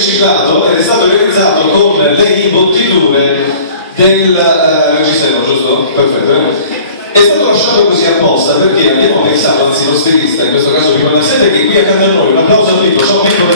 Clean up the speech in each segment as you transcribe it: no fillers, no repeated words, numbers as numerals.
riciclato ed è stato realizzato con le imbottiture del regista, giusto? Perfetto. È stato lasciato così apposta perché abbiamo pensato, anzi lo stilista, in questo caso Pippo Nassete, che qui accanto a noi, un applauso a Pippo, ciao Pippo, ho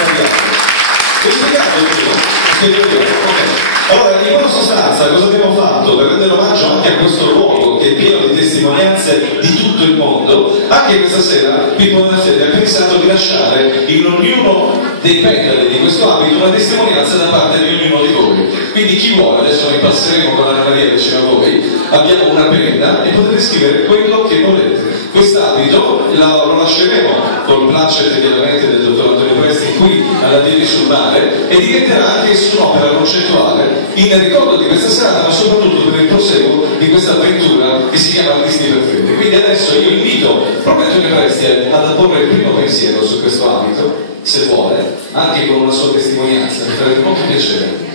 spiegato ok. Allora, in buona sostanza, cosa abbiamo fatto per rendere omaggio anche a questo luogo che è pieno di testimonianze di tutto il mondo? Anche questa sera Pippo Nassete ha pensato di lasciare in ognuno dei petali di questo abito una testimonianza da parte di ognuno di voi. Quindi chi vuole, adesso noi passeremo con la Maria vicino a voi, abbiamo una penna e potete scrivere quello che volete. Quest'abito lo lasceremo col placet chiaramente del dottor Antonio Presti qui alla Divi sul Mare e diventerà anche su un'opera concettuale in ricordo di questa serata, ma soprattutto per il proseguo di questa avventura che si chiama Artisti Perfetti. Quindi adesso io invito proprio Antonio Presti ad apporre il primo pensiero su questo abito, se vuole, anche con una sua testimonianza, mi farebbe molto piacere.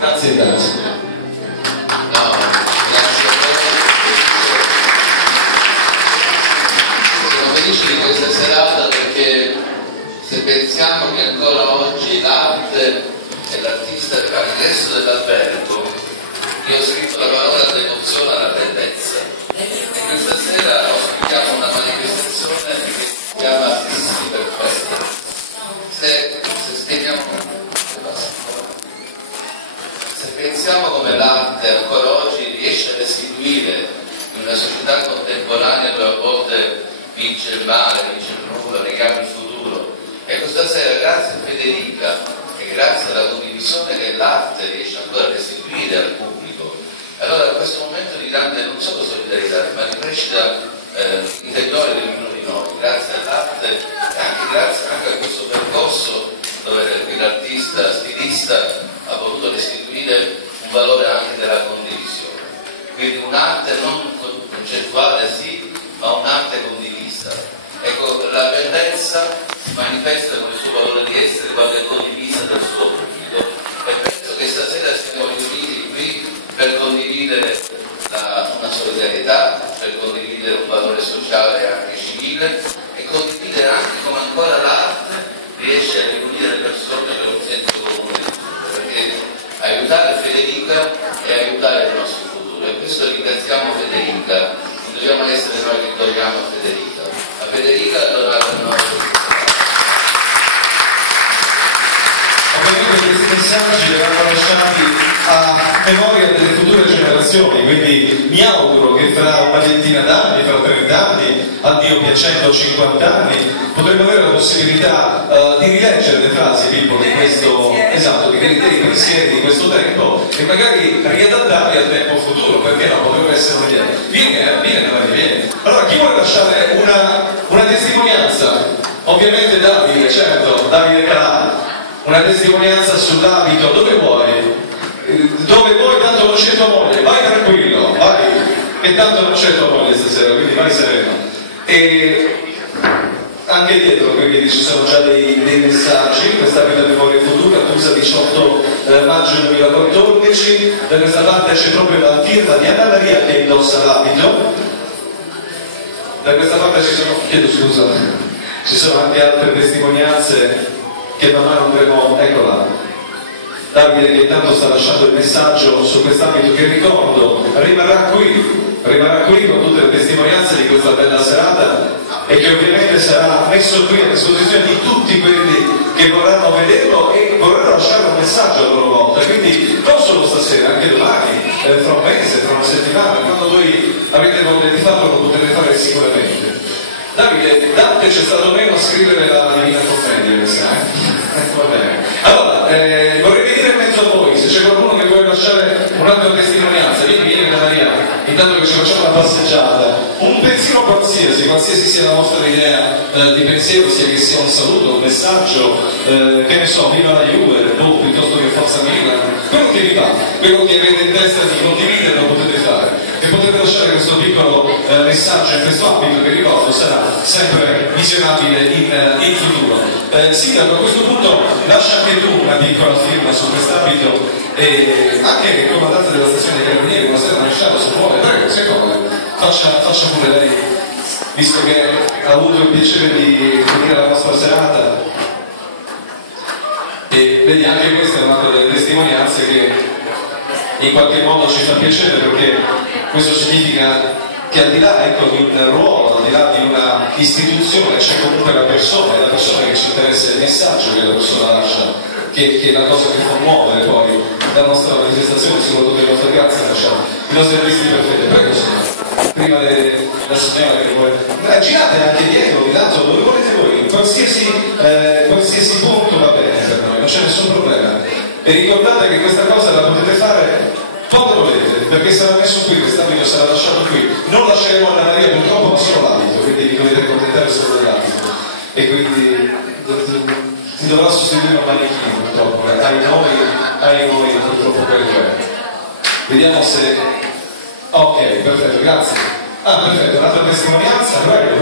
Grazie intanto. Di questa serata perché se pensiamo che ancora oggi l'arte e l'artista è all'ingresso dell'albergo, io ho scritto la parola devozione alla bellezza e questa sera ospitiamo una manifestazione che si chiama Artisti Perfetti. Se spieghiamo, se pensiamo come l'arte ancora oggi riesce a restituire in una società contemporanea dove a volte vince il male, vince il nulla, legame il futuro. E questa sera, grazie a Federica e grazie alla condivisione che l'arte riesce ancora a restituire al pubblico, allora questo momento di grande non solo solidarietà, ma di crescita interiore di ognuno di noi, grazie all'arte e anche grazie a questo percorso dove l'artista, stilista ha voluto restituire un valore anche della condivisione. Quindi un'arte non concettuale sì, ma un'arte condivisa. Ecco, la bellezza si manifesta con il suo valore di essere quando è condivisa dal suo pubblico. E penso che stasera siamo riuniti qui per condividere una solidarietà, per condividere un valore sociale e anche civile e condividere anche come ancora l'arte riesce a riunire le persone per un senso comune di tutto, perché aiutare Federica è aiutare il nostro futuro. E questo ringraziamo Federica. Dobbiamo essere noi che togliamo a Federica. A Federica allora noi. Ovviamente questi messaggi verranno lasciati a memoria delle future generazioni, quindi mi auguro che fra una ventina d'anni, fra 30 anni, a Dio piacendo 50 anni, potremo avere la possibilità di rileggere le frasi, Pippo, di questo, esatto, di rivedere i pensieri di questo tempo e magari riadattarli al tempo futuro, perché no, potrebbe essere un'idea. Viene. Allora, chi vuole lasciare una testimonianza? Ovviamente Davide, certo, Davide Calà, una testimonianza sull'abito, dove vuoi, tanto non c'è tua moglie, vai tranquillo, vai, che tanto non c'è tua moglie stasera, quindi vai sereno. E anche dietro quindi ci sono già dei messaggi. Quest'abito memoria futura, Tusa 18 maggio 2014, da questa parte c'è proprio la firma di Anna Maria che indossa l'abito, da questa parte ci sono anche altre testimonianze che man mano andremo, eccola, Davide che intanto sta lasciando il messaggio su quest'abito che ricordo rimarrà qui con tutte le testimonianze di questa bella serata e che ovviamente sarà messo qui a disposizione di tutti quelli che vorranno vederlo e vorranno lasciare un messaggio a loro volta, quindi non solo stasera, anche domani, fra un mese, fra una settimana, quando voi avete voglia di farlo lo potete fare sicuramente. Davide, Dante c'è stato meno a scrivere la Divina Commedia, mi sa, va bene. Allora, vorrei venire in mezzo a voi, se c'è qualcuno che vuole lasciare un'altra testimonianza, vieni Maria, intanto che ci facciamo una passeggiata, un pensiero qualsiasi sia la vostra idea di pensiero, sia che sia un saluto, un messaggio, che ne so, viva la Juve, piuttosto che Forza Milan, quello che vi va, quello che avete in testa di condividere lo potete fare. E potete lasciare questo piccolo messaggio in questo ambito che ricordo sarà sempre visionabile in futuro. Sindaco, a questo punto lascia anche tu una piccola firma su quest'ambito e anche il comandante della stazione dei Carabinieri, buonasera Maresciallo, se vuole, prego, se vuole, faccia pure lei, visto che ha avuto il piacere di venire alla nostra serata. E E vedi, anche questa è un'altra delle testimonianze che in qualche modo ci fa piacere, perché questo significa che al di là, ecco, di un ruolo, al di là di una istituzione, c'è comunque la persona, è la persona che ci interessa, il messaggio che la persona lascia, che è la cosa che fa muovere poi la nostra manifestazione, soprattutto le nostre grazie lasciate. I nostri artisti perfetti, prego signora. Prima la signora che vuole. Girate anche dietro, di lato, dove volete voi, qualsiasi punto va bene per noi, non c'è nessun problema. E ricordate che questa cosa la potete fare quando volete, perché sarà messo qui, quest'abito sarà lasciato qui. Non lasceremo alla Maria purtroppo non solo l'abito, quindi vi dovete accontentare solo dell'abito. E quindi ti dovrà sostituire un manichino purtroppo, ai noi purtroppo quello è. Vediamo se. Ok, perfetto, grazie. Ah, perfetto, un'altra testimonianza, prego.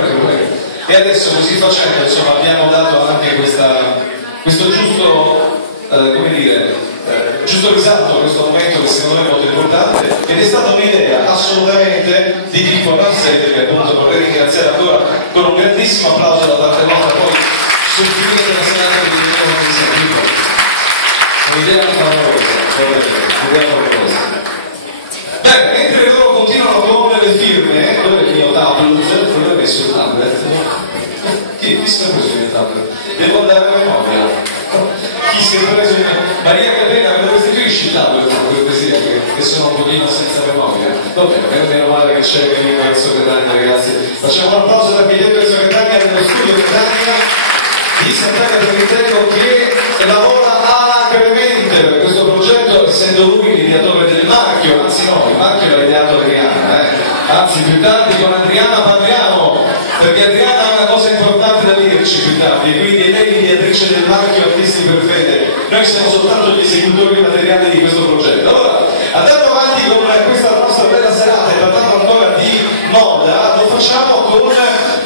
E adesso così facendo, insomma, abbiamo dato anche questo giusto, giusto risalto a questo momento che secondo me è molto importante, ed è stata un'idea assolutamente di Filippo Marsetti, che appunto vorrei ringraziare ancora con un grandissimo applauso da parte nostra, poi sul finire della serata di Filippo. Un'idea favolosa. Bene, mentre loro continuano con le firme, dove è il mio tablet? Dove ho messo il tablet? Chi si è preso il mio tablet? Devo andare a memoria. Chi si è preso il mio? Maria Catena, me lo restituisci il tablet, per cortesia, che sono un pochino senza memoria. Va bene, meno male che c'è Enzo Catania, ragazzi. Facciamo un applauso per Enzo Catania dello studio Catania di Sant'Agata del Viterbo, che lavora alacremente per questo progetto, essendo lui l'ideatore del marchio, anzi no, il marchio l'ha ideato Adriana, anzi più tardi con Adriana parliamo, perché Adriana ha una cosa importante da dirci più tardi, quindi lei è l'ideatrice del marchio Artisti per Fede, noi siamo soltanto gli esecutori materiali di questo progetto. Allora, andando avanti con questa nostra bella serata e parlando ancora di moda, lo facciamo con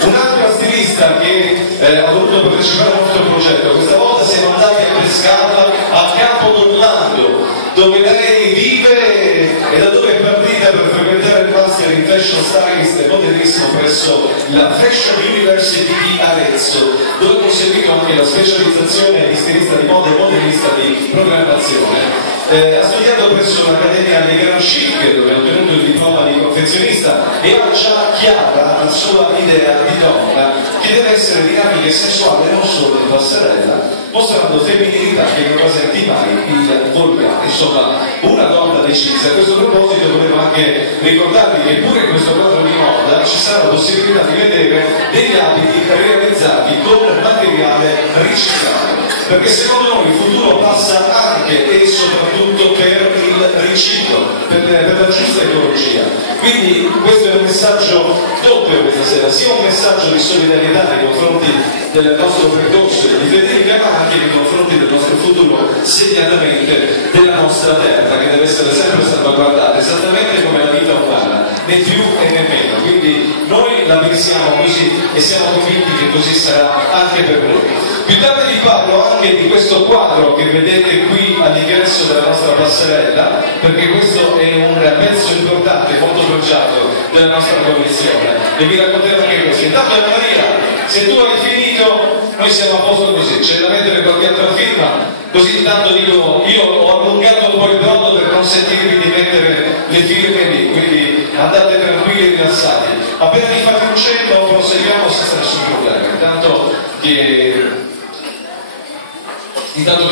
un'altra stilista che ha voluto partecipare al nostro progetto. Questa volta siamo andati a pescarla a Campo d'Orlando, dove lei vive e da dove è partita per frequentare il master in fashion stylist e modernismo presso la Fashion University di Arezzo, dove ha conseguito anche la specializzazione di stilista di moda e modernista di programmazione. Ha studiato presso l'Accademia di Grand Chic, dove ha ottenuto il diploma di confezionista, e ha già chiara la sua idea di donna, che deve essere dinamica e sessuale non solo in passerella, mostrando femminilità che non rasenti mai il volgare. Insomma, una donna decisa. A questo proposito volevo anche ricordarvi che pure in questo quadro di moda ci sarà la possibilità di vedere degli abiti realizzati con materiale riciclato, perché secondo noi il futuro passa anche e soprattutto per il riciclo, per la giusta ecologia. Quindi questo è un messaggio doppio questa sera, sia un messaggio di solidarietà nei confronti del nostro percorso di Federica, ma anche nei confronti del nostro futuro, segnatamente della nostra terra, che deve essere sempre salvaguardata, esattamente come la vita umana, né più e né meno. Quindi noi la pensiamo così e siamo convinti che così sarà anche per noi. Più tardi vi parlo anche di questo quadro che vedete qui all'ingresso della nostra passerella, perché questo è un pezzo importante, molto pregiato della nostra collezione, e vi racconterò anche questo. Intanto Maria, se tu hai finito, noi siamo a posto così, c'è da mettere qualche altra firma, così intanto dico, io ho allungato un po' il brodo per consentirvi di mettere le firme lì, quindi andate tranquilli e rilassati. Appena vi fate un cenno proseguiamo senza nessun problema, intanto che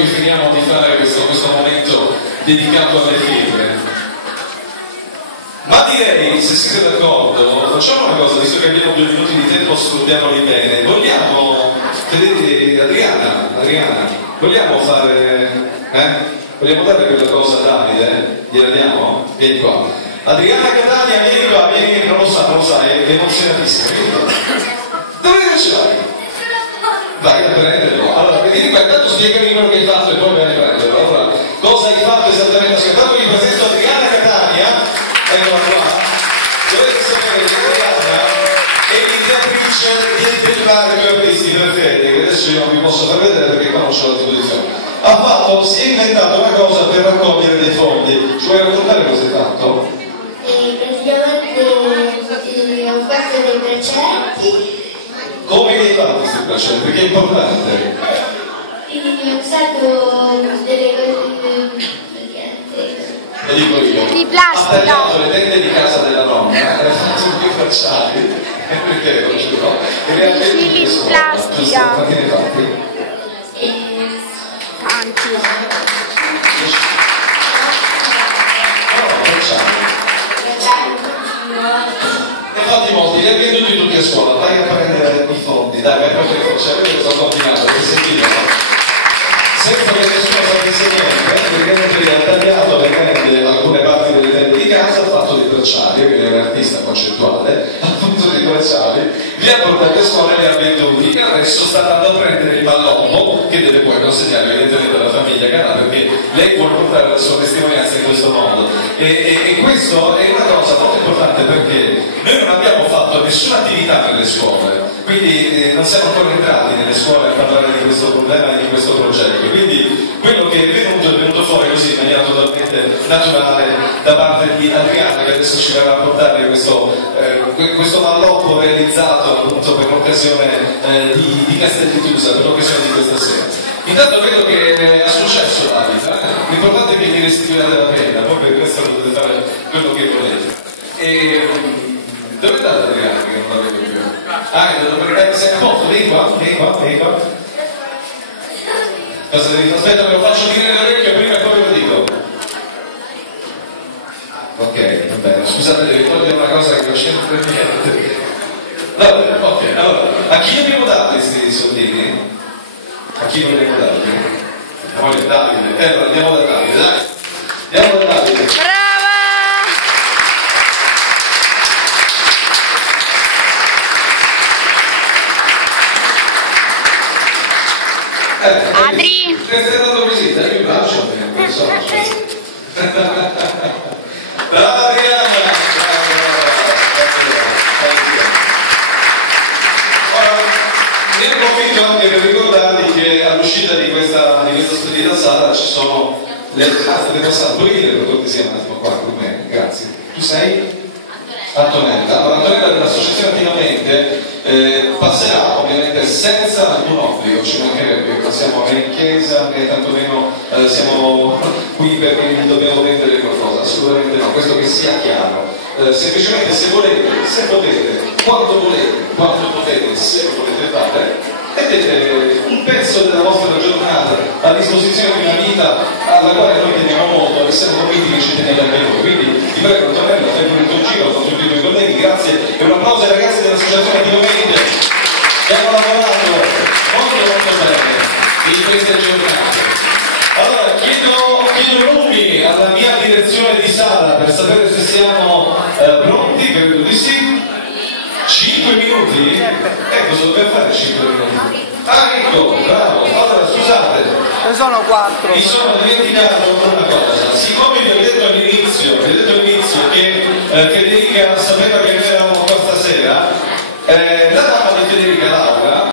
finiamo di fare questo momento dedicato alle firme. Ma direi, se siete d'accordo, facciamo una cosa, visto che abbiamo 2 minuti di tempo, sfruttiamoli bene. Vogliamo, vedete, Adriana, vogliamo fare, vogliamo dare quella cosa a Davide? Gliela diamo? Vieni qua. Adriana Catania, vieni qua, vieni, non lo sa, è emozionatissima. Dove ce l'hai? Vai a prenderlo. Allora, vieni qua, intanto spiegami quello che hai fatto e poi vai a prenderlo. Allora, cosa hai fatto esattamente? Intanto vi presento Adriana Catania, eccola qua. Dovete sapere che Adriana è l'ideatrice del marchio Artisti per Fede, che adesso io non vi posso far vedere perché qua non c'ho la disposizione. Si è inventato una cosa per raccogliere dei fondi. Ci vuoi raccontare cosa hai fatto? Praticamente ho fatto dei precetti. Come li hai fatti questi precetti? Perché è importante. ho usato delle cose lo dico io, di plastica. ha tagliato le tende di casa della nonna, le ha fatto due bracciali, perché lo giuro, e le ha Di fili di plastica. Quanti ne fatti? Tanti. No, bracciali. Ne ha fatti molti, li ha venduti tutti a scuola, vai a prendere i fondi, dai, vai a prendere i fondi, sapete cosa ho combinato, che sentite, no? Senza che nessuno sapesse niente, praticamente ha tagliato le tende, alcune parti delle tende di casa, ha fatto dei bracciali, che è un artista concettuale, ha fatto dei bracciali, li ha portati a scuola e li ha venduti, e adesso sta andando a prendere il ballongo, che deve poi consegnare evidentemente alla famiglia Canà, perché lei vuole portare la sua testimonianza in questo modo. E questo è una cosa molto importante, perché noi non abbiamo fatto nessuna attività nelle scuole, quindi non siamo ancora entrati nelle scuole a parlare di questo problema e di questo progetto. Quindi quello che è venuto fuori così in maniera totalmente naturale da parte di Adriana, che adesso ci verrà a portare questo malloppo realizzato appunto per l'occasione di Castellitusa, per l'occasione di questa sera. Intanto vedo che è successo la vita, l'importante è che mi restituiate la penna, poi per questo potete fare quello che volete. E dove è andata Adriana che non la vedo più? Ah, devo pregare, sei a posto, vieni qua. Cosa devi? Aspetta, me lo faccio dire nell'orecchio prima e poi ve lo dico. Ok, va bene, scusate, devi togliere una cosa che non c'entra niente. Va bene, ok, allora, a chi abbiamo dato questi soldini? A chi non abbiamo dati? Voglio Davide, allora andiamo da Davide, dai. Andiamo da Davide. Adri! Stai andando così, dai un bacio, non so. Brava Adriana! Ora, mi approfitto anche per ricordarvi che all'uscita di questa splendida sala ci sono le sale. Puoi dire per cortesia un attimo qua con me? Grazie. Tu sei? Antonella. Allora, Antonella dell'associazione Attivamente passerà ovviamente senza alcun obbligo, ci mancherebbe, non siamo né in chiesa né tantomeno siamo qui perché gli dobbiamo vendere qualcosa, assolutamente no, questo che sia chiaro. Semplicemente se potete, quando potete, se volete fare, mettete un pezzo della vostra giornata a disposizione di una vita alla quale noi teniamo molto e siamo convinti che ci tenete anche voi. Quindi vi prego Antonella, fai pure il tuo giro con tutti i tuoi colleghi, grazie e un applauso ai ragazzi dell'associazione Attivamente che hanno lavorato molto bene in queste giornate. Allora chiedo nomi alla mia direzione di sala per sapere se siamo pronti, credo di sì. 5 minuti? Cosa dobbiamo fare 5 minuti? Ah, ecco, bravo. Allora, scusate. Ne sono 4. Mi sono dimenticato una cosa. Siccome vi ho detto all'inizio che Federica sapeva che